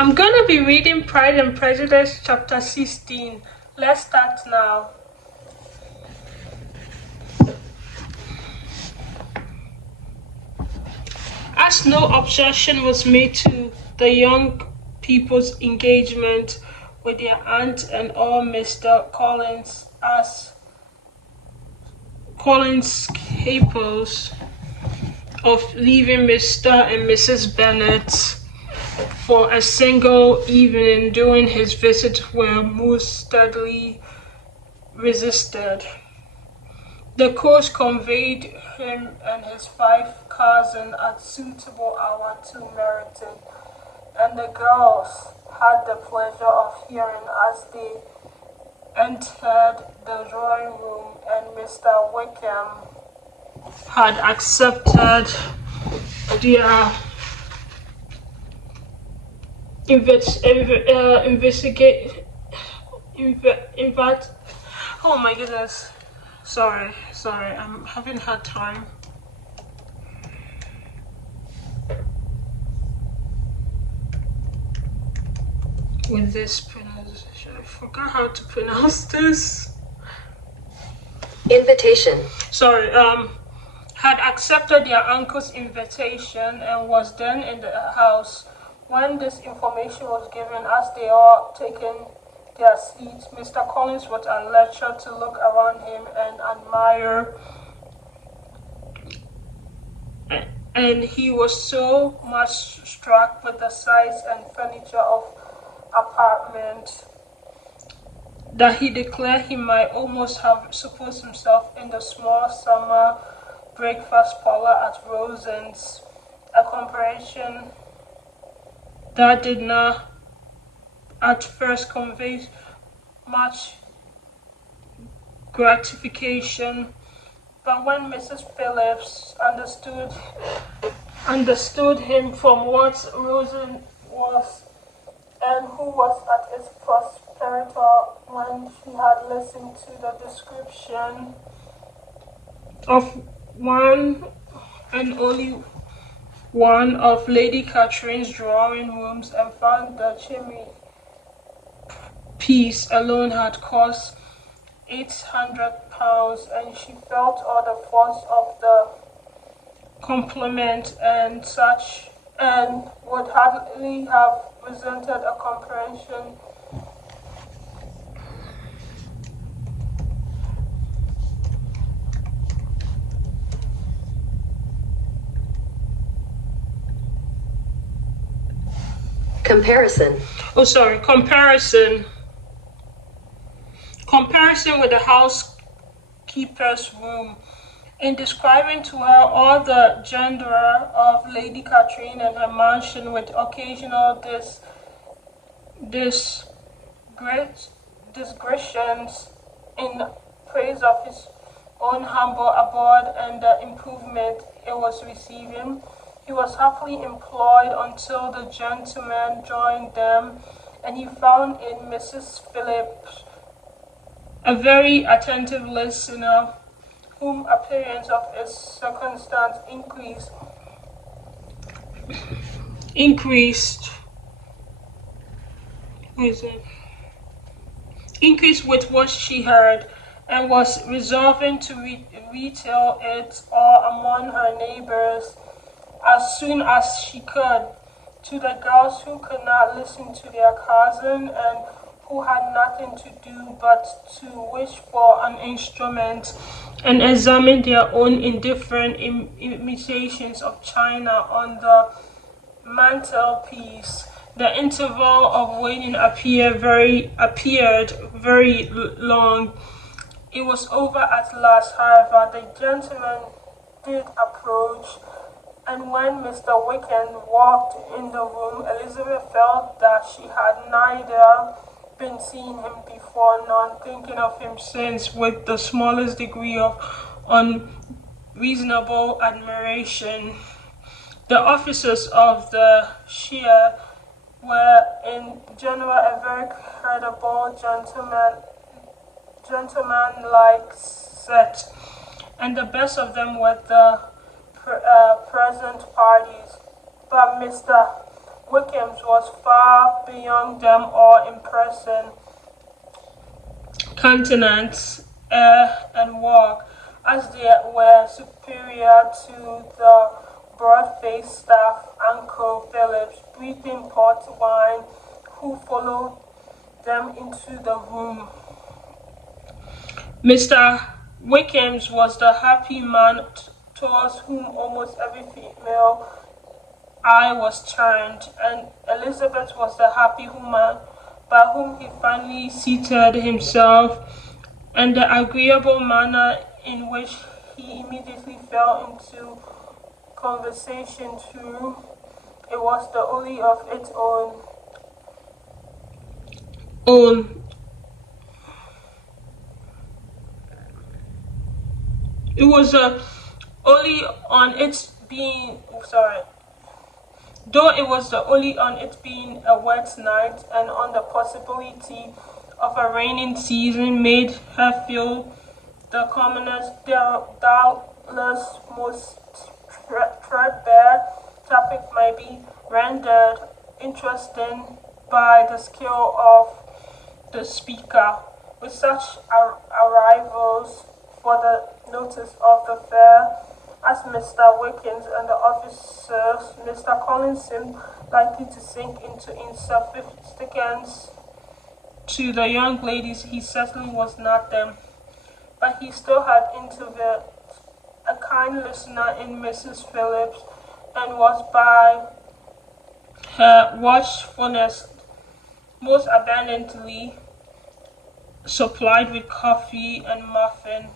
I'm gonna be reading Pride and Prejudice, chapter 16. Let's start now. As no objection was made to the young people's engagement with their aunt and all Mr. Collins capers of leaving Mr. and Mrs. Bennet for a single evening during his visit were most steadily resisted. The coach conveyed him and his 5 cousins at suitable hour to Meryton, and the girls had the pleasure of hearing as they entered the drawing room, and Mr. Wickham had accepted their oh my goodness. Sorry, I'm having a hard time. With this pronunciation. I forgot how to pronounce this. Invitation. Sorry, had accepted their uncle's invitation and was then in the house. When this information was given, as they all taken their seats, Mr. Collins was at leisure to look around him and admire, and he was so much struck with the size and furniture of apartment that he declared he might almost have supposed himself in the small summer breakfast parlor at Rosen's, a comparison that did not at first convey much gratification, but when Mrs. Phillips understood him from what Rosen was and who was at its prosperator, when she had listened to the description of one and only one of Lady Catherine's drawing rooms and found the chimney piece alone had cost £800, and she felt all the force of the compliment and such, and would hardly have resented a comparison comparison with the housekeeper's room. In describing to her all the grandeur of Lady Catherine and her mansion, with occasional digressions in praise of his own humble abode and the improvement it was receiving, he was happily employed until the gentlemen joined them, and he found in Mrs. Phillips a very attentive listener, whom appearance of its circumstance increased with what she heard, and was resolving to retail it all among her neighbors as soon as she could, to the girls who could not listen to their cousin and who had nothing to do but to wish for an instrument and examine their own indifferent imitations of china on the mantelpiece. The interval of waiting appeared very long. It was over at last, however. The gentlemen did approach, and when Mr. Wickham walked in the room, Elizabeth felt that she had neither been seeing him before nor thinking of him since with the smallest degree of unreasonable admiration. The officers of the shire were in general a very creditable gentleman-like set, and the best of them were the present parties. But Mr. Wickham's was far beyond them all in person, countenance, air, and walk, as they were superior to the broad-faced staff Uncle Phillips, breathing port wine, who followed them into the room. Mr. Wickham's was the happy man towards whom almost every female eye was turned, and Elizabeth was the happy woman by whom he finally seated himself, and the agreeable manner in which he immediately fell into conversation too. It was the only of its own. It was only on its being though it was the only on it being a wet night and on the possibility of a raining season made her feel the commonest, doubtless most threadbare topic might be rendered interesting by the skill of the speaker. With such arrivals for the notice of the fair as Mr. Wilkins and the officers, Mr. Collins seemed likely to sink into insignificance. To the young ladies, he certainly was not them, but he still had intervened, a kind listener in Mrs. Phillips, and was by her watchfulness most abundantly supplied with coffee and muffin.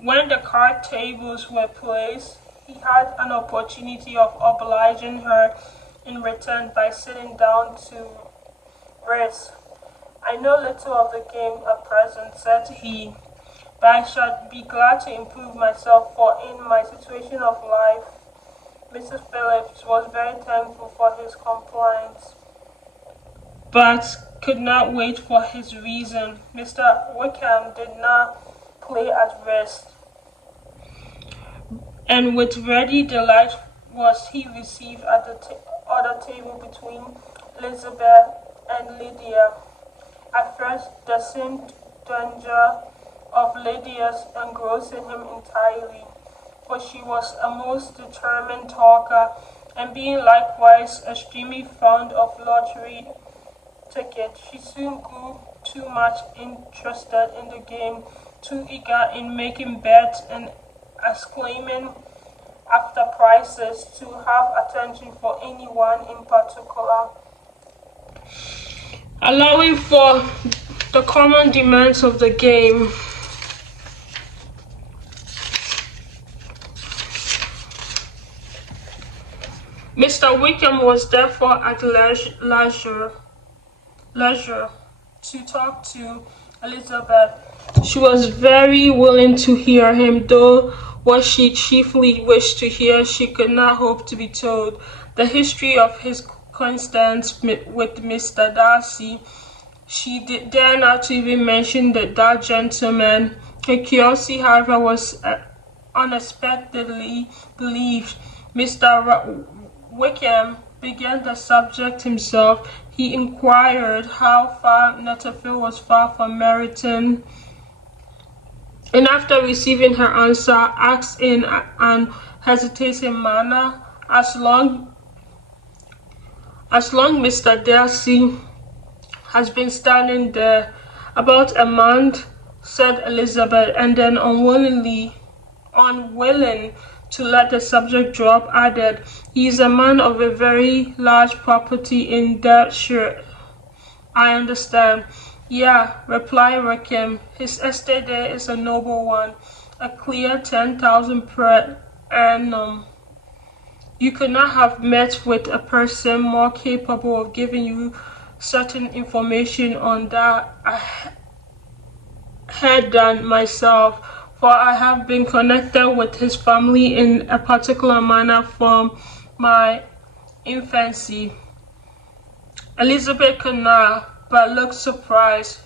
When the card tables were placed, he had an opportunity of obliging her in return by sitting down to rest. I know little of the game at present, said he, but I should be glad to improve myself, for in my situation of life, Mrs. Phillips was very thankful for his compliance, but could not wait for his reason. Mr. Wickham did not play at rest, and with ready delight was he received at the other table between Elizabeth and Lydia. At first, there seemed danger of Lydia's engrossing him entirely, for she was a most determined talker, and being likewise extremely fond of lottery tickets, she soon grew too much interested in the game, too eager in making bets and exclaiming after prices to have attention for anyone in particular. Allowing for the common demands of the game, Mr. Wickham was therefore at leisure to talk to Elizabeth. She was very willing to hear him, though what she chiefly wished to hear she could not hope to be told. The history of his coincidence with Mr. Darcy, she dare not even mention that gentleman. Her curiosity, however, was unexpectedly relieved. Mr. Wickham began the subject himself. He inquired how far Netherfield was far from Meryton, and after receiving her answer, asked in an hesitating manner, as long Mr. Darcy has been standing there? About a month, said Elizabeth, and then unwilling to let the subject drop, added, he is a man of a very large property in Derbyshire. I understand. Yeah, replied Wickham. His estate there is a noble one, a clear 10,000 per annum. You could not have met with a person more capable of giving you certain information on that head than myself, for I have been connected with his family in a particular manner from my infancy. Elizabeth could not but look surprised.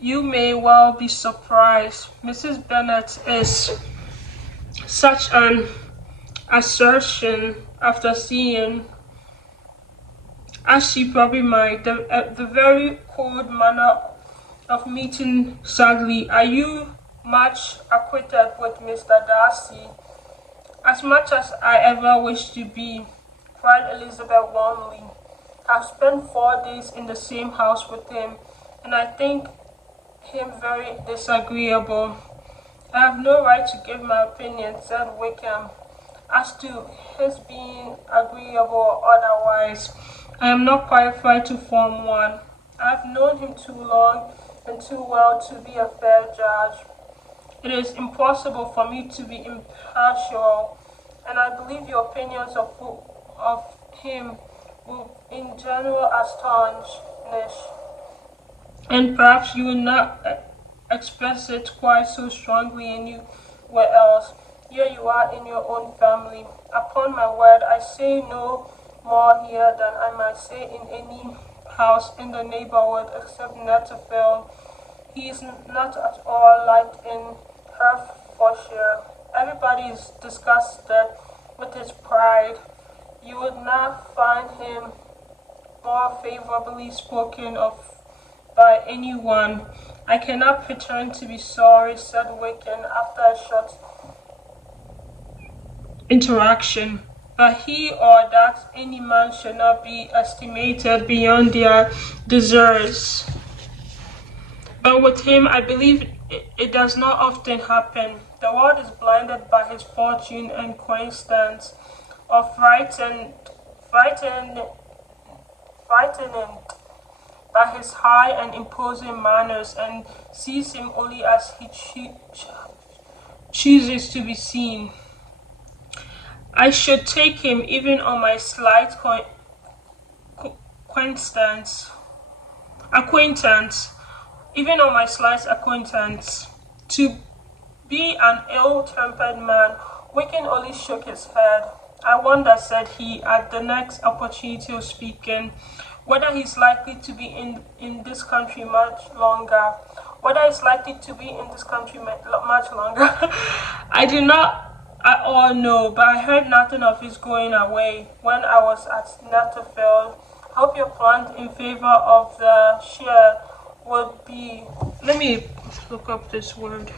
You may well be surprised. Mrs. Bennet is such an assertion after seeing as she probably might. The very cold manner of meeting sadly. Are you much acquainted with Mr. Darcy? As much as I ever wish to be, cried Elizabeth warmly. I've spent 4 days in the same house with him, and I think him very disagreeable. I have no right to give my opinion, said Wickham, as to his being agreeable or otherwise. I am not qualified to form one. I have known him too long and too well to be a fair judge. It is impossible for me to be impartial, and I believe your opinions of him will in general astonish, and perhaps you will not express it quite so strongly anywhere else. Here you are in your own family. Upon my word, I say no more here than I might say in any house in the neighborhood except Netherfield. He is not at all liked in Hertfordshire. Everybody is disgusted with his pride. You would not find him more favorably spoken of by anyone. I cannot pretend to be sorry, said Wickham after a short interaction. But he or that any man should not be estimated beyond their deserts. But with him, I believe it does not often happen. The world is blinded by his fortune and coincidence, or frightened by his high and imposing manners, and sees him only as he chooses to be seen. I should take him even on my slight acquaintance, even on my slight acquaintance, to be an ill-tempered man. Wickham only shook his head. I wonder, said he, at the next opportunity of speaking, whether he's likely to be in this country much longer. Whether he's likely to be in this country much longer. I do not at all know, but I heard nothing of his going away when I was at Netherfield. I hope your plan in favor of the share would be. Let me look up this word.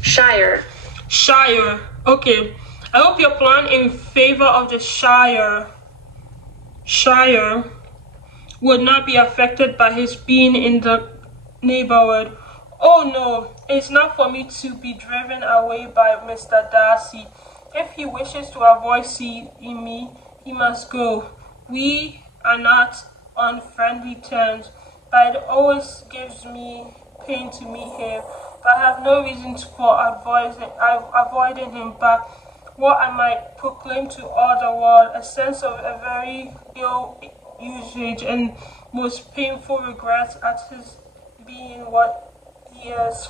Shire. Shire. Okay. I hope your plan in favor of the Shire would not be affected by his being in the neighborhood. Oh no, it's not for me to be driven away by Mr. Darcy. If he wishes to avoid seeing me, he must go. We are not on friendly terms, but it always gives me pain to meet him. But I have no reason for avoiding him, but what I might proclaim to all the world, a sense of a very ill usage and most painful regret at his being what he is.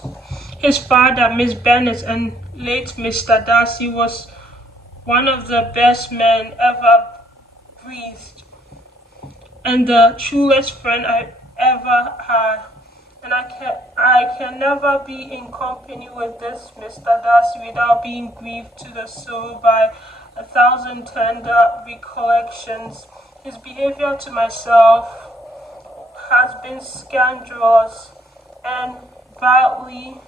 His father, Miss Bennet, and late Mr. Darcy was one of the best men ever breathed, and the truest friend I ever had. And I can never be in company with this Mr. Darcy without being grieved to the soul by 1,000 tender recollections. His behavior to myself has been scandalous and vilely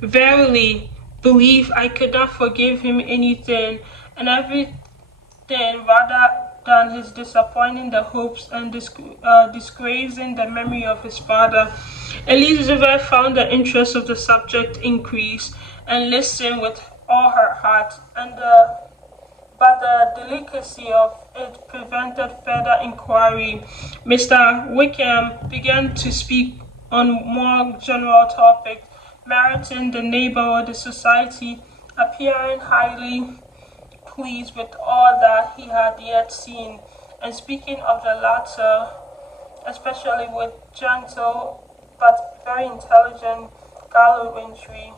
verily believe I could not forgive him anything and everything rather than his disappointing the hopes and disgracing the memory of his father. Elizabeth found the interest of the subject increase and listened with all her heart, but the delicacy of it prevented further inquiry. Mr. Wickham began to speak on more general topics, meriting the neighborhood, the society, appearing highly pleased with all that he had yet seen, and speaking of the latter, especially with gentle but very intelligent gallantry.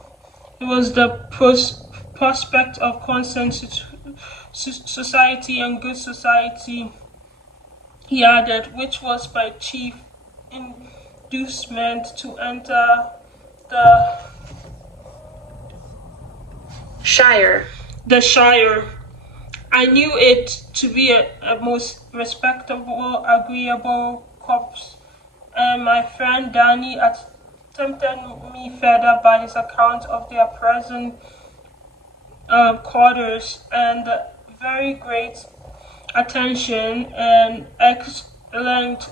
It was the prospect of constant society and good society he added, which was my chief inducement to enter the Shire. the Shire. I knew it to be a most respectable, agreeable corpse, and my friend Danny tempted me further by his account of their present quarters and the very great attention and excellent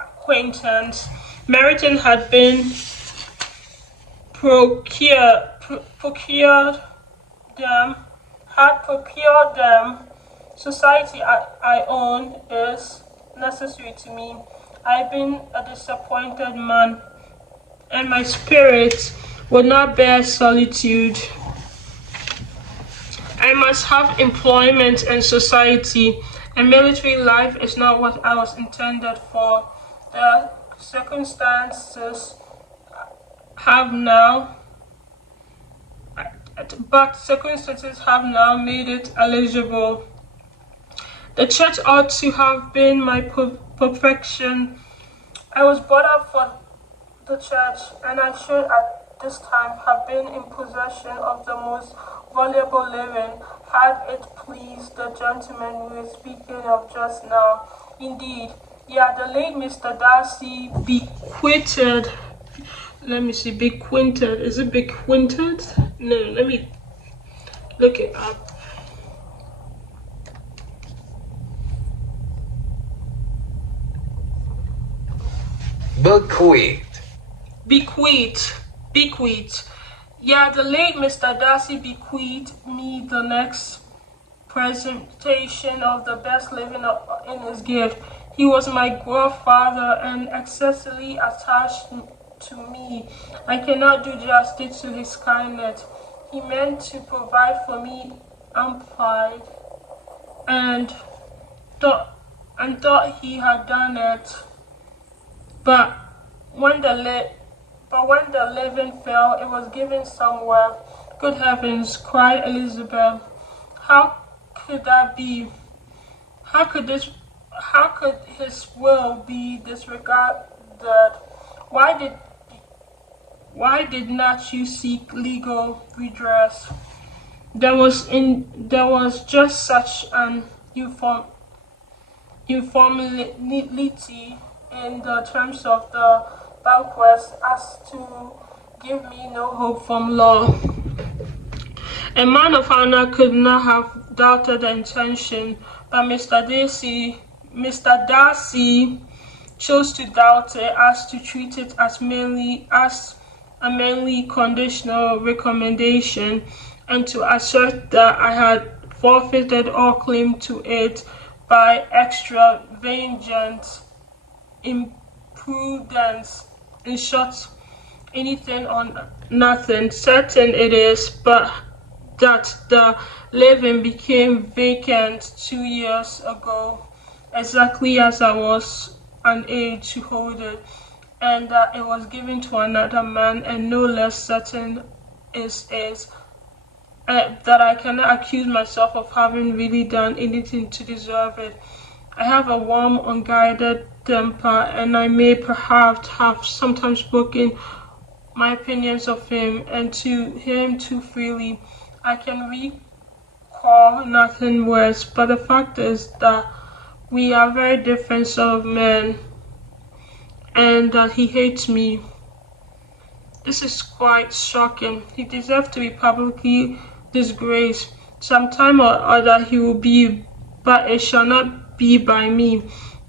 acquaintance Meriton had been procured them, Society, I own, is necessary to me. I've been a disappointed man, and my spirit would not bear solitude. I must have employment and society, and military life is not what I was intended for. The circumstances have now made it eligible. The church ought to have been my perfection. I was brought up for the church, and I should at this time have been in possession of the most valuable living, had it pleased the gentleman we were speaking of just now. Indeed, the late Mr. Darcy bequeathed. Let me see, bequeathed. Is it bequeathed? No, let me look it up. Bequeathed. The late Mr. Darcy bequeathed me the next presentation of the best living in his gift. He was my grandfather and excessively attached to me. I cannot do justice to his kindness. He meant to provide for me amplified and thought he had done it. But when the living fell, it was given somewhere. Good heavens, cried Elizabeth. How could that be? How could his will be disregarded? Why did not you seek legal redress? There was just such an informality in the terms of the bequest as to give me no hope from law. A man of honor could not have doubted the intention, but Mr. Darcy chose to doubt it, as to treat it as a merely conditional recommendation, and to assert that I had forfeited all claim to it by extravagant imprudence. In short, anything or nothing. Certain it is, but that the living became vacant 2 years ago, exactly as I was unable to hold it, and that it was given to another man, and no less certain is that I cannot accuse myself of having really done anything to deserve it. I have a warm, unguided temper, and I may perhaps have sometimes spoken my opinions of him, and to him too freely. I can recall nothing worse, but the fact is that we are very different sort of men, and that he hates me. This is quite shocking. He deserves to be publicly disgraced. Sometime or other he will be, but it shall not be by me.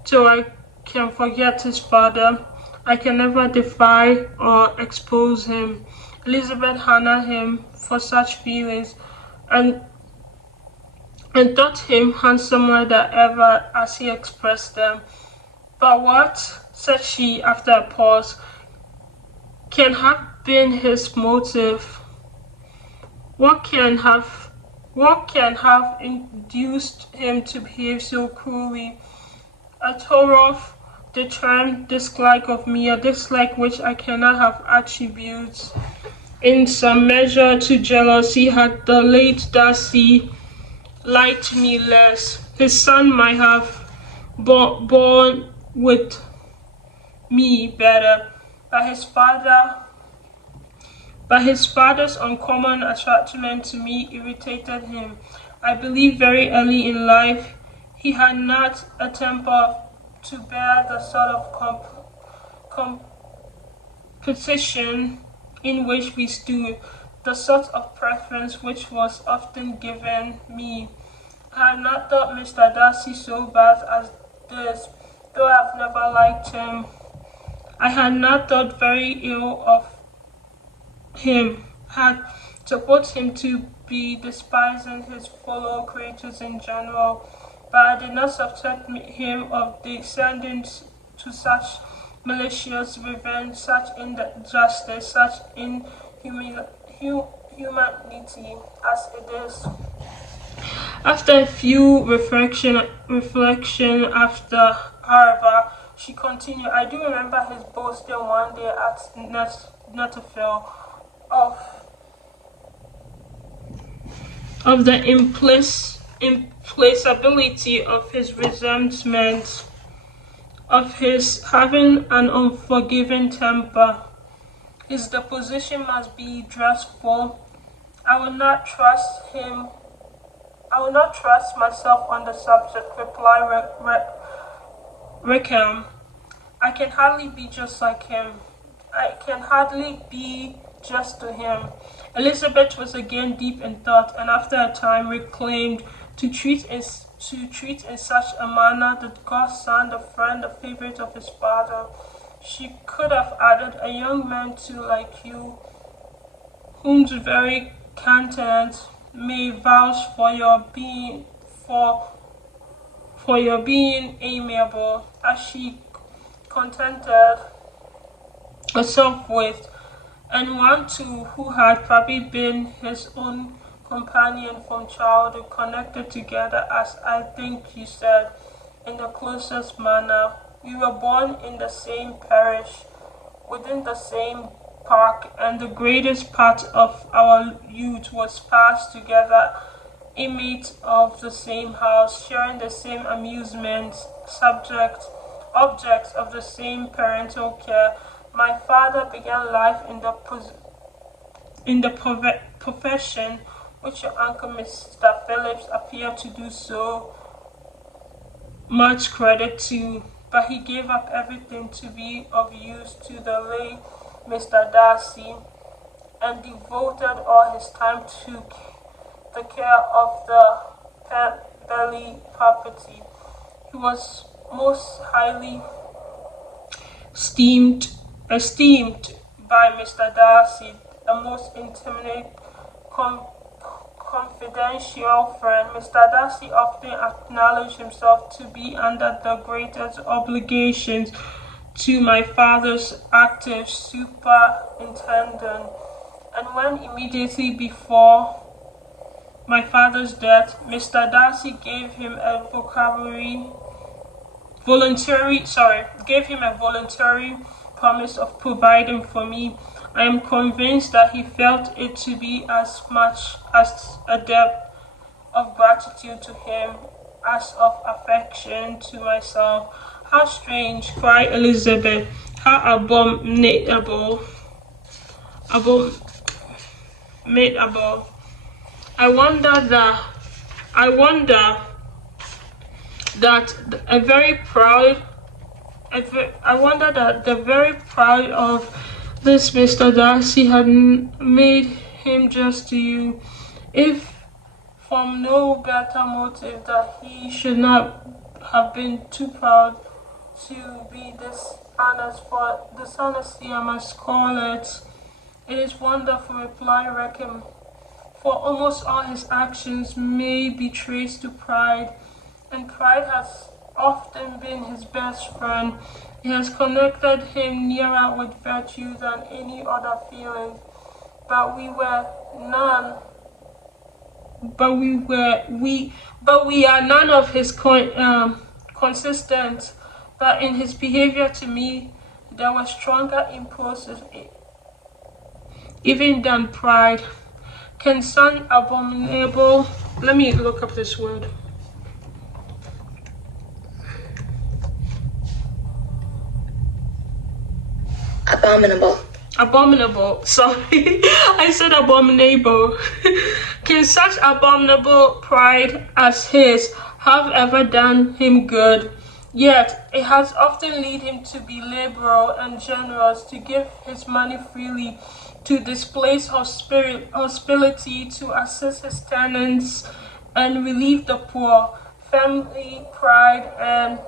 So I can forget his father. I can never defy or expose him. Elizabeth honored him for such feelings, and thought him handsomer than ever as he expressed them. But what, said she after a pause, can have been his motive? What can have induced him to behave so cruelly? A thorough, determined dislike of me, a dislike which I cannot have attributed in some measure to jealousy. Had the late Darcy liked me less, his son might have born with me better, but his father's uncommon attachment to me irritated him. I believe very early in life he had not a temper to bear the sort of competition in which we stood, the sort of preference which was often given me. I had not thought Mr. Darcy so bad as this, though I have never liked him. I had not thought very ill of him, had supposed him to be despising his fellow creatures in general, but I did not suspect him of descending to such malicious revenge, such injustice, such inhumanity as it is. After a few reflection after, however, she continued, I do remember his boasting one day at Netterfield of the implacability of his resentment, of his having an unforgiving temper. His deposition must be dreadful. I will not trust myself on the subject, replied Rickham. I can hardly be just like him. I can hardly be just to him. Elizabeth was again deep in thought, and after a time reclaimed to treat in such a manner that godson, the friend, the favorite of his father. She could have added, a young man too like you, whom the very countenance may vouch for your being amiable, as she contented herself with, and one too who had probably been his own companion from childhood, connected together, as I think you said, in the closest manner. We were born in the same parish, within the same park, and the greatest part of our youth was passed together, inmates of the same house, sharing the same amusements, objects of the same parental care. My father began life in the profession which your uncle Mr. Phillips appeared to do so much credit to, but he gave up everything to be of use to the late Mr. Darcy, and devoted all his time to the care of the Pemberley property. He was most highly esteemed by Mr. Darcy, a most intimate, confidential friend. Mr. Darcy often acknowledged himself to be under the greatest obligations to my father's active superintendent, and when immediately before my father's death, Mr. Darcy gave him a voluntary promise of providing for me. I am convinced that he felt it to be as much as a debt of gratitude to him as of affection to myself. How strange, cried Elizabeth. How abominable. I wonder that the very proud of this Mr. Darcy had made him just to you, if from no better motive, that he should not have been too proud to be dishonest, for dishonesty I must call it. It is wonderful, replied Rickham, for almost all his actions may be traced to pride, and pride has often been his best friend. It has connected him nearer with virtue than any other feeling. But we are none of his consistent. But in his behavior to me, there were stronger impulses even than pride. Can some abominable, let me look up this word. Abominable. Abominable. Sorry, I said abominable. Can such abominable pride as his have ever done him good? Yet it has often led him to be liberal and generous, to give his money freely, to displace hospitality, to assist his tenants and relieve the poor. Family pride and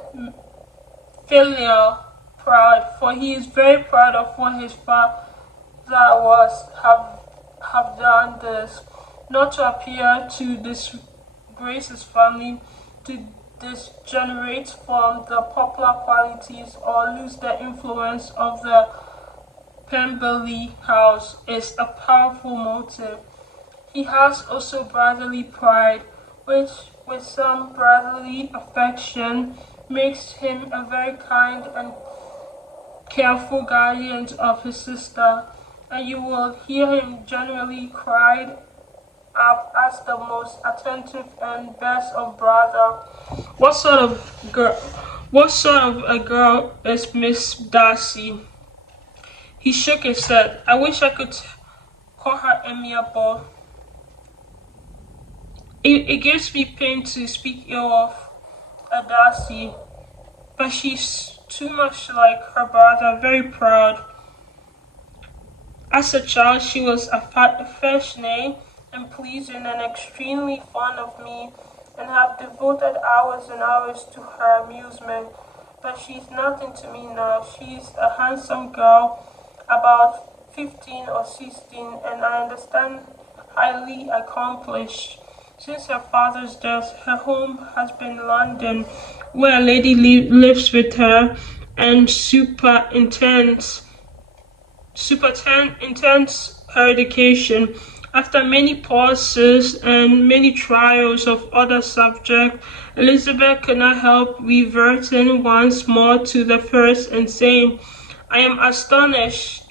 filial pride, for he is very proud of what his father was have done this, not to appear to disgrace his family, to degenerate from the popular qualities or lose the influence of the Pemberley house is a powerful motive. He has also brotherly pride, which, with some brotherly affection, makes him a very kind and careful guardian of his sister, and you will hear him generally cried up as the most attentive and best of brother. What sort of girl? What sort of a girl is Miss Darcy? He shook his head. I wish I could call her amiable. It gives me pain to speak ill of a Darcy, but she's too much like her brother, very proud. As a child, she was affectionate and pleasing and extremely fond of me, and have devoted hours and hours to her amusement. But she's nothing to me now. She's a handsome girl, about 15 or 16, and I understand highly accomplished. Since her father's death, her home has been London, where a lady lives with her and superintends her education. After many pauses and many trials of other subjects, Elizabeth could not help reverting once more to the first and saying, I am astonished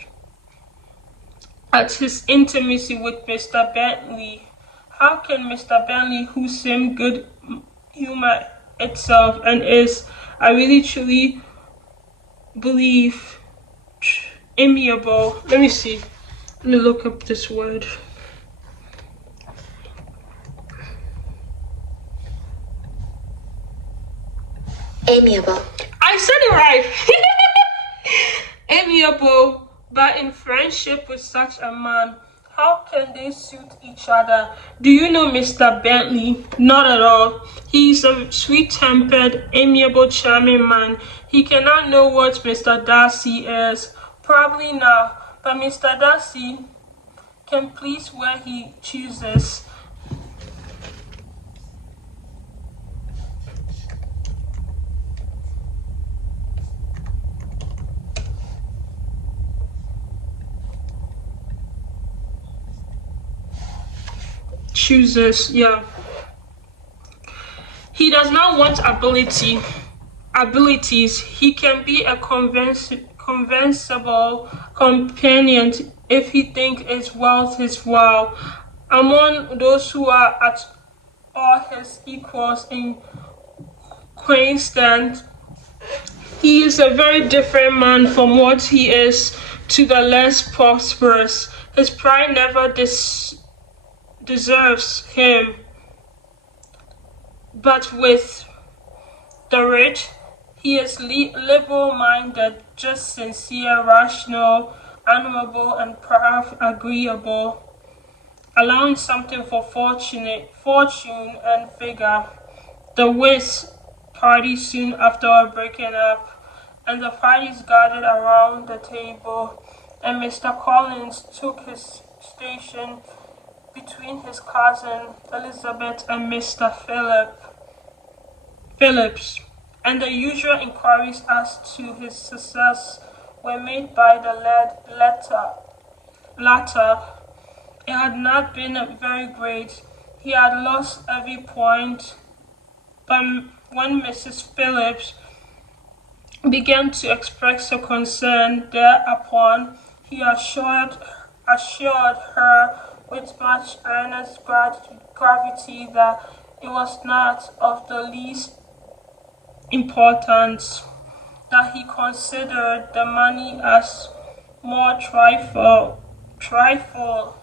at his intimacy with Mr. Bentley. How can Mr. Bentley, who seemed good humor itself and is, I really truly believe, amiable. Let me look up this word. Amiable. I said it right. Amiable, but in friendship with such a man, how can they suit each other? Do you know Mr. Bentley? Not at all. He is a sweet-tempered, amiable, charming man. He cannot know what Mr. Darcy is. Probably not. But Mr. Darcy can please where he chooses. Yeah. He does not want abilities. He can be a convincible companion if he thinks his wealth is well. Among those who are at all his equals in Queensland, he is a very different man from what he is to the less prosperous. His pride never deserves him, but with the rich, he is liberal-minded, just sincere, rational, honorable, and perhaps agreeable, allowing something for fortune and figure. The whist party soon after breaking up, and the parties gathered around the table, and Mr. Collins took his station between his cousin Elizabeth and Mr. Phillips, and the usual inquiries as to his success were made by the latter. It had not been very great. He had lost every point, but when Mrs. Phillips began to express her concern thereupon, he assured her with much earnest gravity that it was not of the least importance, that he considered the money as more trifle,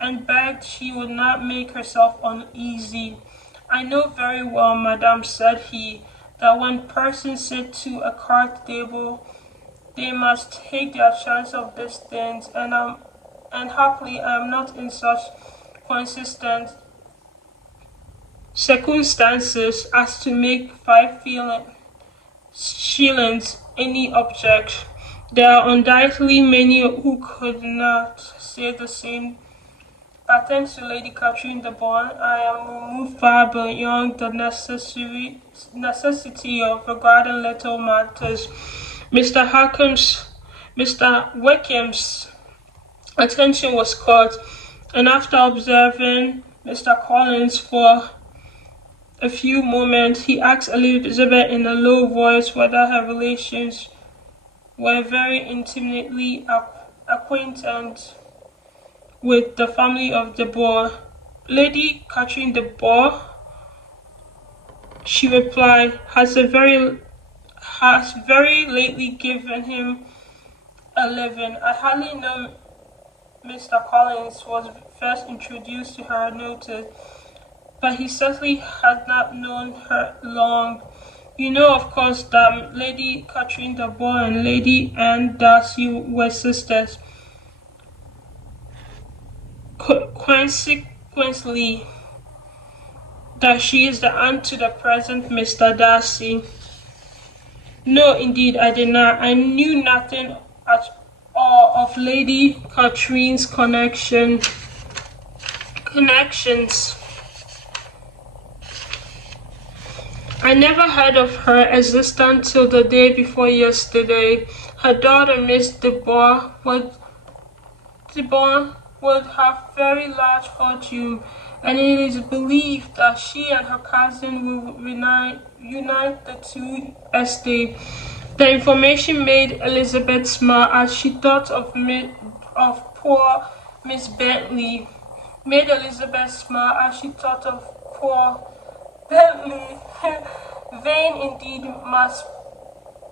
and begged she would not make herself uneasy. I know very well, madam, said he, that when persons sit to a card table, they must take their chance of these things, and happily I am not in such consistent circumstances as to make shillings any object. There are undoubtedly many who could not say the same. But thanks to Lady Catherine de Bourgh, I am removed far beyond the necessity of regarding little matters. Mr. Wickham's attention was caught, and after observing Mr. Collins for a few moments, he asked Elizabeth in a low voice whether her relations were very intimately acquainted with the family of de Bourgh. Lady Catherine de Bourgh, she replied, has very lately given him a living. I hardly know Mr. Collins was first introduced to her notice, but he certainly had not known her long. You know, of course, that Lady Catherine de Bourgh and Lady Anne Darcy were sisters. Consequently, that she is the aunt to the present Mr. Darcy. No, indeed, I did not. I knew nothing at all of Lady Catherine's connections. I never heard of her existence till the day before yesterday. Her daughter, Miss de Bourgh, would have very large fortune, and it is believed that she and her cousin will unite the two estates. The information made Elizabeth smile as she thought of poor Miss Bentley. Made Elizabeth smile as she thought of poor Bentley. Vain indeed must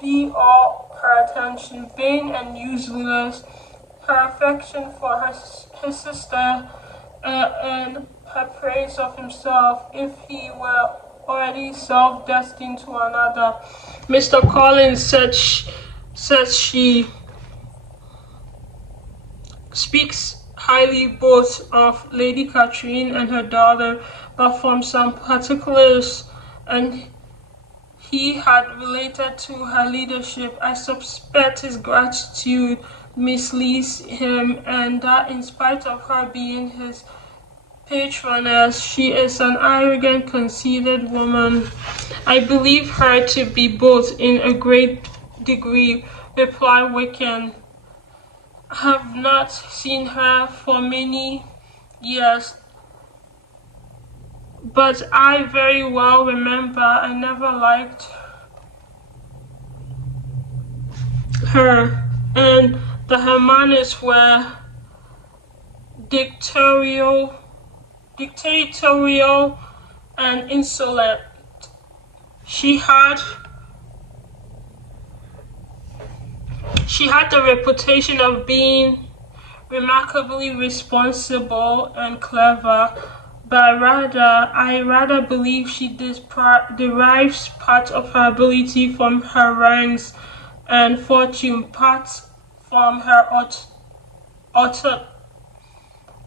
be all her attention, vain and useless her affection for his sister, and her praise of himself, if he were already self-destined to another. Mr. Collins says she speaks highly both of Lady Catherine and her daughter, but from some particulars and he had related to her leadership, I suspect his gratitude misleads him, and that in spite of her being his patroness, she is an arrogant, conceited woman. I believe her to be both in a great degree, replied Wickham. I have not seen her for many years, but I very well remember I never liked her, and that her manners were dictatorial and insolent. She had the reputation of being remarkably responsible and clever, but I rather believe she derives part of her ability from her ranks and fortune, part from her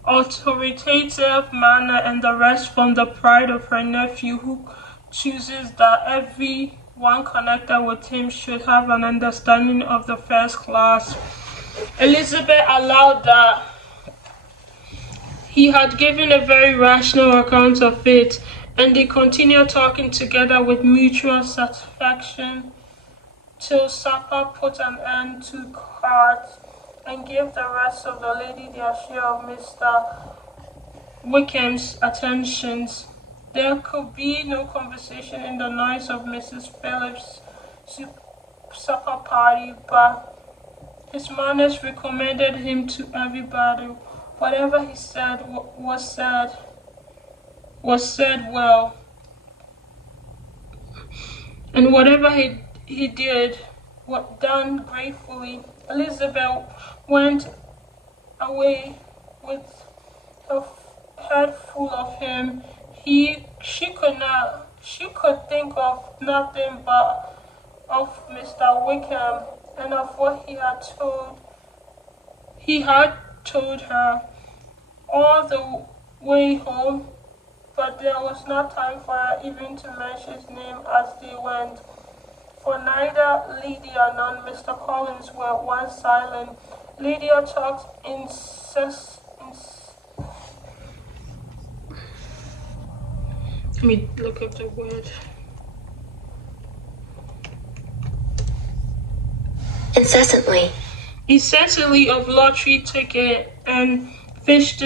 authoritative manner, and the rest from the pride of her nephew, who chooses that every one connected with him should have an understanding of the first class. Elizabeth allowed that he had given a very rational account of it, and they continued talking together with mutual satisfaction till supper put an end to cards and gave the rest of the lady their share of Mr. Wickham's attentions. There could be no conversation in the noise of Mrs. Phillips's supper party, but his manners recommended him to everybody. Whatever he said was said well, and whatever he did done gratefully. Elizabeth went away with her head full of him. She could think of nothing but of Mr. Wickham and of what he had told her all the way home, but there was not time for her even to mention his name as they went. For neither Lydia nor Mr. Collins were once silent. Lydia talked let me look up the word. Incessantly of lottery ticket and fish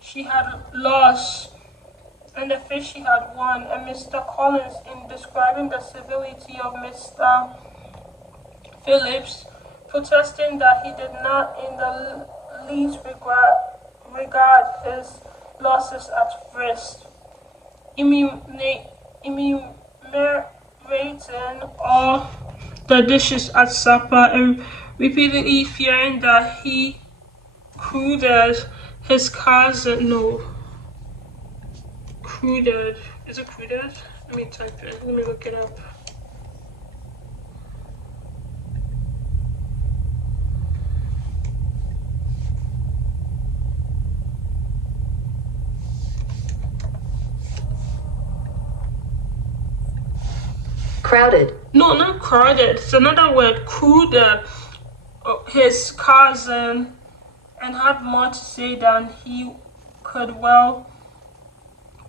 she had lost and the fish she had won, and Mr. Collins, in describing the civility of Mr. Phillips, protesting that he did not in the least regard his losses at first, enumerating all the dishes at supper and repeatedly fearing that he cruded his cousin. No, cruded. Is it cruded? Let me type it. Let me look it up. Crowded. No, not crowded. It's another word. Cruded. His cousin, and had more to say than he could well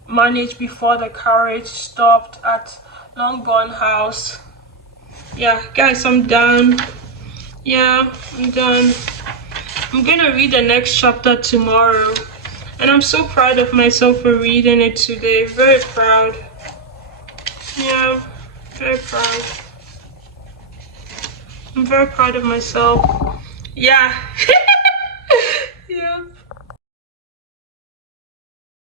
manage before the carriage stopped at Longbourn House. Yeah, guys, I'm done. Yeah, I'm done. I'm gonna read the next chapter tomorrow, and I'm so proud of myself for reading it today. Very proud. Yeah, very proud. I'm very proud of myself. Yeah.